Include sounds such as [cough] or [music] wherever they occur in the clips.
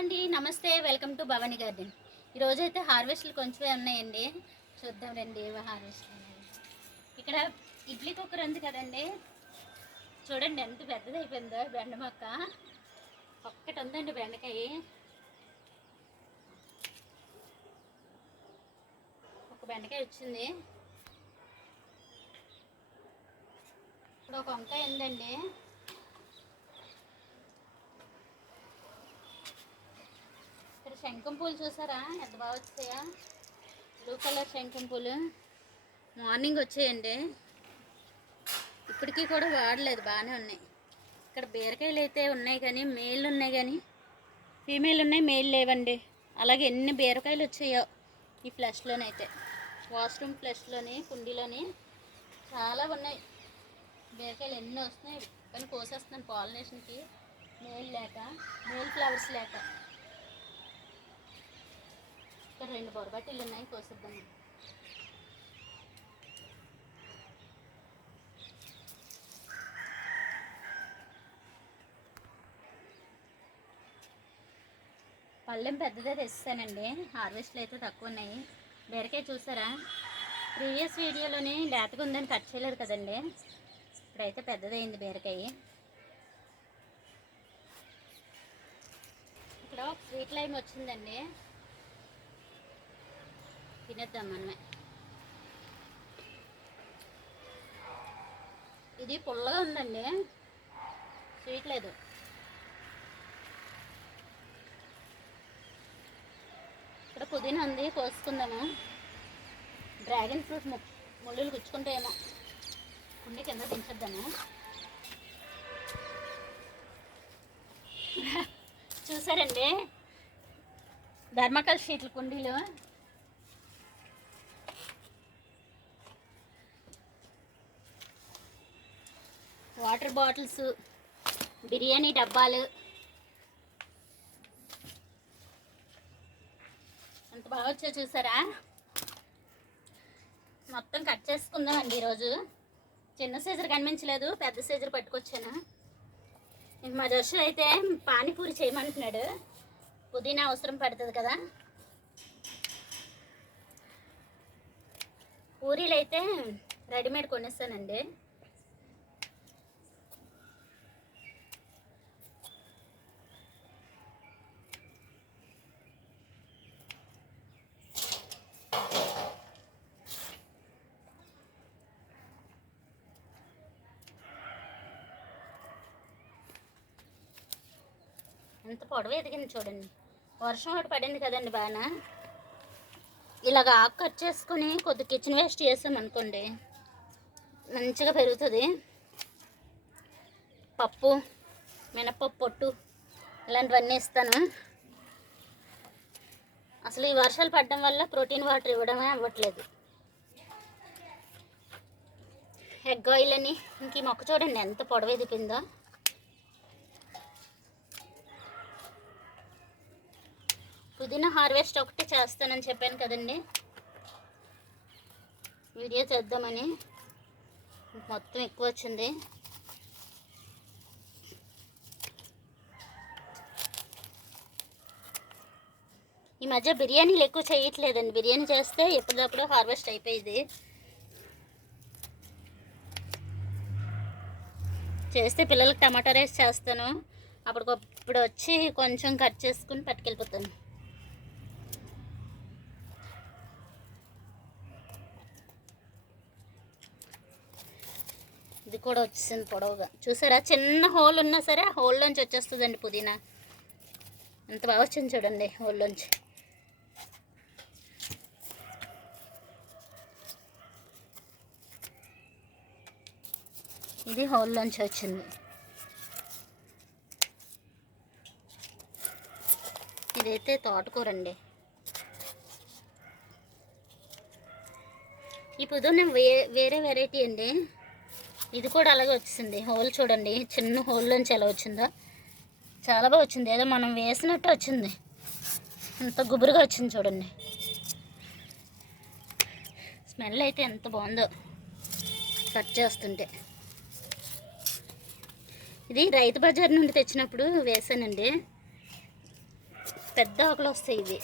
అండి నమస్తే welcome to Bhavani garden. ఈరోజు అయితే హార్వెస్ట్లు కొంచెమే ఉన్నాయండి. చూద్దాం రండి ఏవో హార్వెస్ట్లు ఇక్కడ ఇడ్లీ కుక్కర్ ఉంది కదండి. చూడండి ఎంత పెద్దది అయిపోయిందో బెండ మొక్క. ఒక్కటి ఉందండి బెండకాయ. ఒక బెండకాయ వచ్చింది. ఇక్కడ ఒక వంకాయ ఉందండి. శంఖం పూలు చూసారా? ఎంత బాగా వచ్చాయా? బ్లూ కలర్ శంఖం పూలు. మార్నింగ్ వచ్చాయండి. ఇప్పటికీ కూడా వాడలేదు బాగానే ఉన్నాయి. ఇక్కడ బీరకాయలు అయితే ఉన్నాయి కానీ మేల్ ఉన్నాయి కానీ ఫీమేల్ ఉన్నాయి మేల్ లేవండి. అలాగే ఎన్ని బీరకాయలు వచ్చాయో ఈ ఫ్లష్లోనైతే వాష్రూమ్ ఫ్లష్లోని కుండీలోని చాలా ఉన్నాయి. బీరకాయలు ఎన్ని వస్తున్నాయి. కానీ కోసేస్తున్నాను పాలినేషన్కి మేల్ లేక మేల్ ఫ్లవర్స్ లేక. ఇక్కడ రెండు బొరబట్టీలు ఉన్నాయి కోసిద్దాం పళ్ళెం పెద్దదే తెస్తానండి హార్వెస్ట్లు అయితే తక్కువ ఉన్నాయి. బీరకాయ చూసారా? ప్రీవియస్ వీడియోలోని లేతగా ఉందని కట్ చేయలేదు కదండి. ఇప్పుడైతే పెద్దదైంది బీరకాయ. ఇక్కడ ఒక స్వీట్ లైమ్ వచ్చిందండి. తినేద్దాం మనమే. ఇది పుల్లగా ఉందండి. స్వీట్ లేదు. ఇక్కడ పుదీనా ఉంది కోసుకుందాము. డ్రాగన్ ఫ్రూట్ ము ముళ్ళులు గుచ్చుకుంటాయేమో కుండి కింద దించేద్దాము. [laughs] చూసారండి? ధర్మకల్ షీట్లు కుండీలు. వాటర్ బాటిల్స్ బిర్యానీ డబ్బాలు. ఎంత బాగా వచ్చా చూసారా? మొత్తం కట్ చేసుకుందామండి ఈరోజు. చిన్న సైజర్ కనిపించలేదు పెద్ద సైజర్ పట్టుకొచ్చాను. మా జోషు అయితే పానీపూరి చేయమంటున్నాడు. పుదీనా అవసరం పడుతుంది కదా. పూరీలు అయితే రెడీమేడ్ కొనేస్తానండి. ఎంత పొడవు ఎదిగింది చూడండి. వర్షం ఒకటి పడింది కదండి బాగా ఇలాగ ఆకు కట్ చేసుకొని కొద్ది కిచెన్ వేస్ట్ చేసాం అనుకోండి మంచిగా పెరుగుతుంది. పప్పు మినపప్పు పొట్టు ఇలాంటివన్నీ ఇస్తాను. అసలు ఈ వర్షాలు పడడం వల్ల ప్రోటీన్ వాటర్ ఇవ్వడమే అవ్వట్లేదు. ఎగ్ ఆయిల్ అని ఇంక ఈ మొక్క చూడండి ఎంత పొడవు ఎదిగిందో. పుదీనా హార్వెస్ట్ ఒకటి చేస్తానని చెప్పాను కదండి. వీడియో చేద్దామని. మొత్తం ఎక్కువ వచ్చింది. ఈ మధ్య బిర్యానీలు ఎక్కువ చేయట్లేదండి. బిర్యానీ చేస్తే ఎప్పటికప్పుడు హార్వెస్ట్ అయిపోయింది. చేస్తే పిల్లలకి టమాటా రైస్ చేస్తాను. అప్పుడు ఇప్పుడు వచ్చి కొంచెం కట్ చేసుకుని పట్టుకెళ్ళిపోతాను. ఇది కూడా వచ్చేసింది పొడవుగా. చూసారా? చిన్న హోల్ ఉన్నా సరే ఆ హోల్లోంచి వచ్చేస్తుందండి పుదీనా. ఎంత బాగా వచ్చింది చూడండి హోల్లోంచి ఇది హోల్లోంచి వచ్చింది. ఇదైతే తోటకూరండి. ఈ పుదీనా వే వేరే వెరైటీ అండి. ఇది కూడా అలాగే వచ్చింది హోల్ చూడండి చిన్న హోల్లోంచి ఎలా వచ్చిందో. చాలా బాగా వచ్చింది. ఏదో మనం వేసినట్టు వచ్చింది. ఎంత గుబురుగా వచ్చింది చూడండి. స్మెల్ అయితే ఎంత బాగుందో కట్ చేస్తుంటే. ఇది రైతు బజార్ నుండి తెచ్చినప్పుడు వేసానండి. పెద్ద ఆకులు వస్తాయి ఇవి.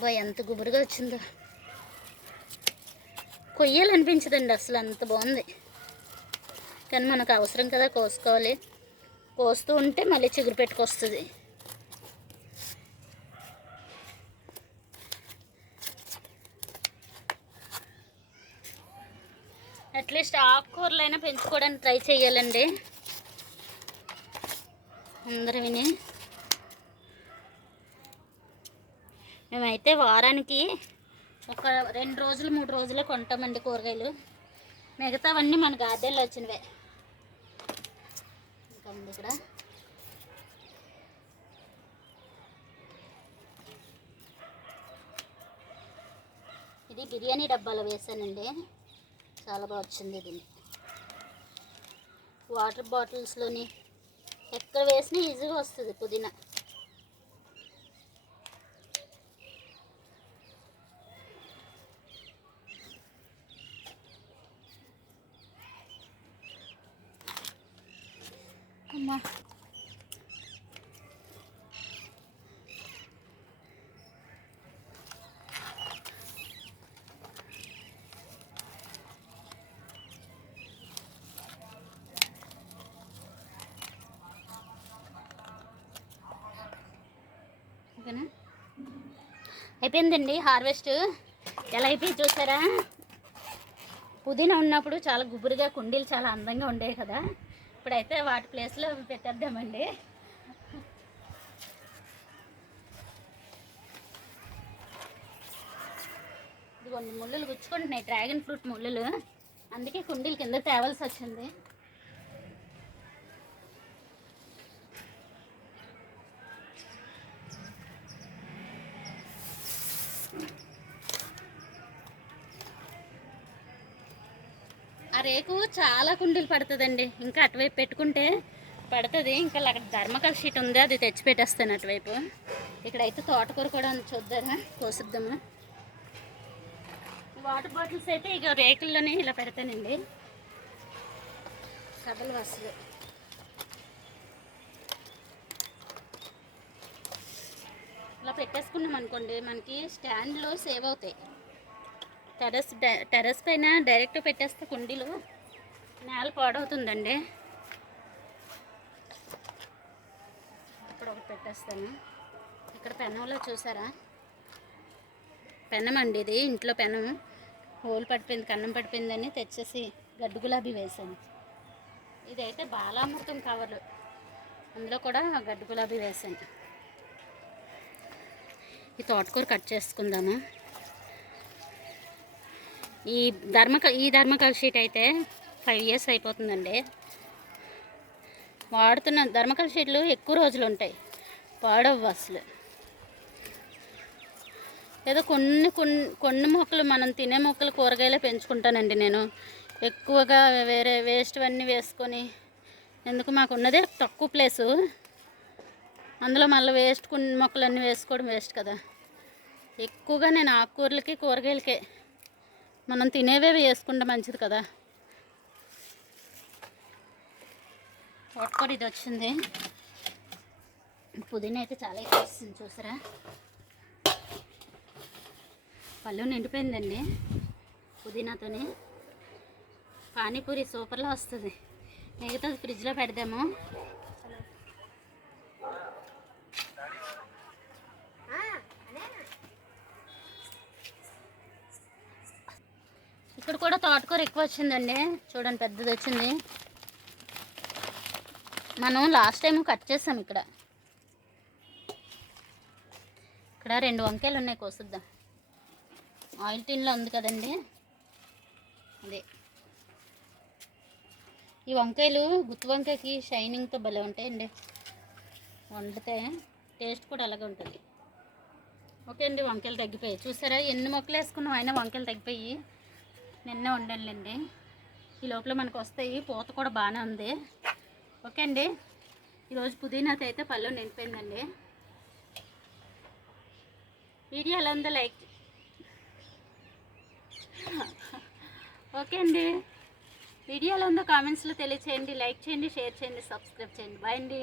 బా ఎంత గుబురుగా వచ్చిందో. కొయ్యాలనిపించదండి అసలు అంత బాగుంది. కానీ మనకు అవసరం కదా కోసుకోవాలి. కోస్తూ ఉంటే మళ్ళీ చిగురు పెట్టుకొస్తుంది. అట్లీస్ట్ ఆకుకూరలైనా పెంచుకోవడానికి ట్రై చేయాలండి. అందరూ విని. మేమైతే వారానికి ఒక రెండు రోజులు మూడు రోజులే కొంటామండి కూరగాయలు. మిగతావన్నీ మన గార్డెన్లో వచ్చినవే. ఇంకా ఉంది ఇక్కడ. ఇది బిర్యానీ డబ్బాలో వేసానండి. చాలా బాగా వచ్చింది ఇది వాటర్ బాటిల్స్లోని ఎక్కడ వేసినా ఈజీగా వస్తుంది పుదీనా. అయిపోయిందండి హార్వెస్ట్. ఎలా అయిపోయి చూసారా? పుదీనా ఉన్నప్పుడు చాలా గుబురుగా కుండీలు చాలా అందంగా ఉండేవి కదా. ఇప్పుడైతే వాటి ప్లేస్లో పెట్టేద్దామండి. ఇదిగోండి ముళ్ళులు గుచ్చుకుంటున్నాయి డ్రాగన్ ఫ్రూట్ ముళ్ళులు. అందుకే కుండీలు కింద తేవాల్సి వచ్చింది. రేకు చాలా కుండీలు పడుతుందండి. ఇంకా అటువైపు పెట్టుకుంటే పడుతుంది. ఇంకా అక్కడ ధర్మకల్ షీట్ ఉంది. అది తెచ్చి పెట్టేస్తాను అటువైపు. ఇక్కడైతే తోటకూర కూడా చూద్దారా కోసిద్దాము? వాటర్ బాటిల్స్ అయితే ఇక రేకుల్లోనే ఇలా పెడతానండి. కథలు వసలు ఇలా పెట్టేసుకున్నాం అనుకోండి మనకి స్టాండ్లో సేవ్ అవుతాయి. టెరస్ టెరస్ పైన డైరెక్ట్ పెట్టేస్తే కుండీలు నేల పాడవుతుందండి. ఇప్పుడు ఒకటి పెట్టేస్తాను. ఇక్కడ పెనంలో చూసారా? పెనం అండి ఇది. ఇంట్లో పెనం హోల్ పడిపోయింది కన్నం పడిపోయిందని తెచ్చేసి గడ్డు గులాబీ వేసాను ఇదైతే బాలామృతం కవర్లు అందులో కూడా గడ్డు గులాబీ వేసాను ఈ తోటకూర కట్ చేసుకుందాము. ఈ ధర్మక ఈ ధర్మకల్ షీట్ అయితే ఫైవ్ ఇయర్స్ అయిపోతుందండి. వాడుతున్న ధర్మకల్ షీట్లు ఎక్కువ రోజులు ఉంటాయి. పాడవు అసలు. ఏదో కొన్ని కొన్ని కొన్ని మొక్కలు మనం తినే మొక్కలు కూరగాయలే పెంచుకుంటానండి నేను. ఎక్కువగా వేరే వేస్ట్ అన్నీ వేసుకొని ఎందుకు మాకు ఉన్నదే తక్కువ ప్లేసు అందులో మళ్ళీ వేస్ట్ కొన్ని మొక్కలన్నీ వేసుకోవడం వేస్ట్ కదా. ఎక్కువగా నేను ఆకుకూరలకి కూరగాయలకే మనం తినేవే వేసుకుంటే మంచిది కదా. తోటకూర ఇది వచ్చింది. పుదీనా అయితే చాలా ఎక్కువ వస్తుంది చూసారా? పళ్ళు నిండిపోయిందండి పుదీనాతోని. పానీపూరి సూపర్లో వస్తుంది. మిగతాది ఫ్రిడ్జ్లో పెడదాము. ఇక్కడ కూడా తోటకూర ఎక్కువ వచ్చిందండి. చూడండి పెద్దది వచ్చింది. మనం లాస్ట్ టైం కట్ చేసాం ఇక్కడ. ఇక్కడ రెండు వంకాయలు ఉన్నాయి కోసిద్దాం. ఆయిల్ టిన్లో ఉంది కదండి. అదే. ఈ వంకాయలు గుత్తి వంకాయకి షైనింగ్తో భలే ఉంటాయండి. వండితే టేస్ట్ కూడా అలాగే ఉంటుంది. ఓకే అండి వంకాయలు తగ్గిపోయాయి. చూసారా ఎన్ని మొక్కలు వేసుకున్నాం అయినా వంకాయలు తగ్గిపోయి. నిన్న వండండి ఈ లోపల మనకు వస్తాయి. పూత కూడా బాగానే ఉంది. ఓకే అండి. ఈరోజు పుదీనాతో అయితే పళ్ళు నిండిపోయిందండి. వీడియో ఎలా ఉందో లైక్ ఓకే అండి. వీడియోలో ఉందో కామెంట్స్లో తెలియచేయండి లైక్ చేయండి షేర్ చేయండి సబ్స్క్రైబ్ చేయండి. బాయ్ అండి.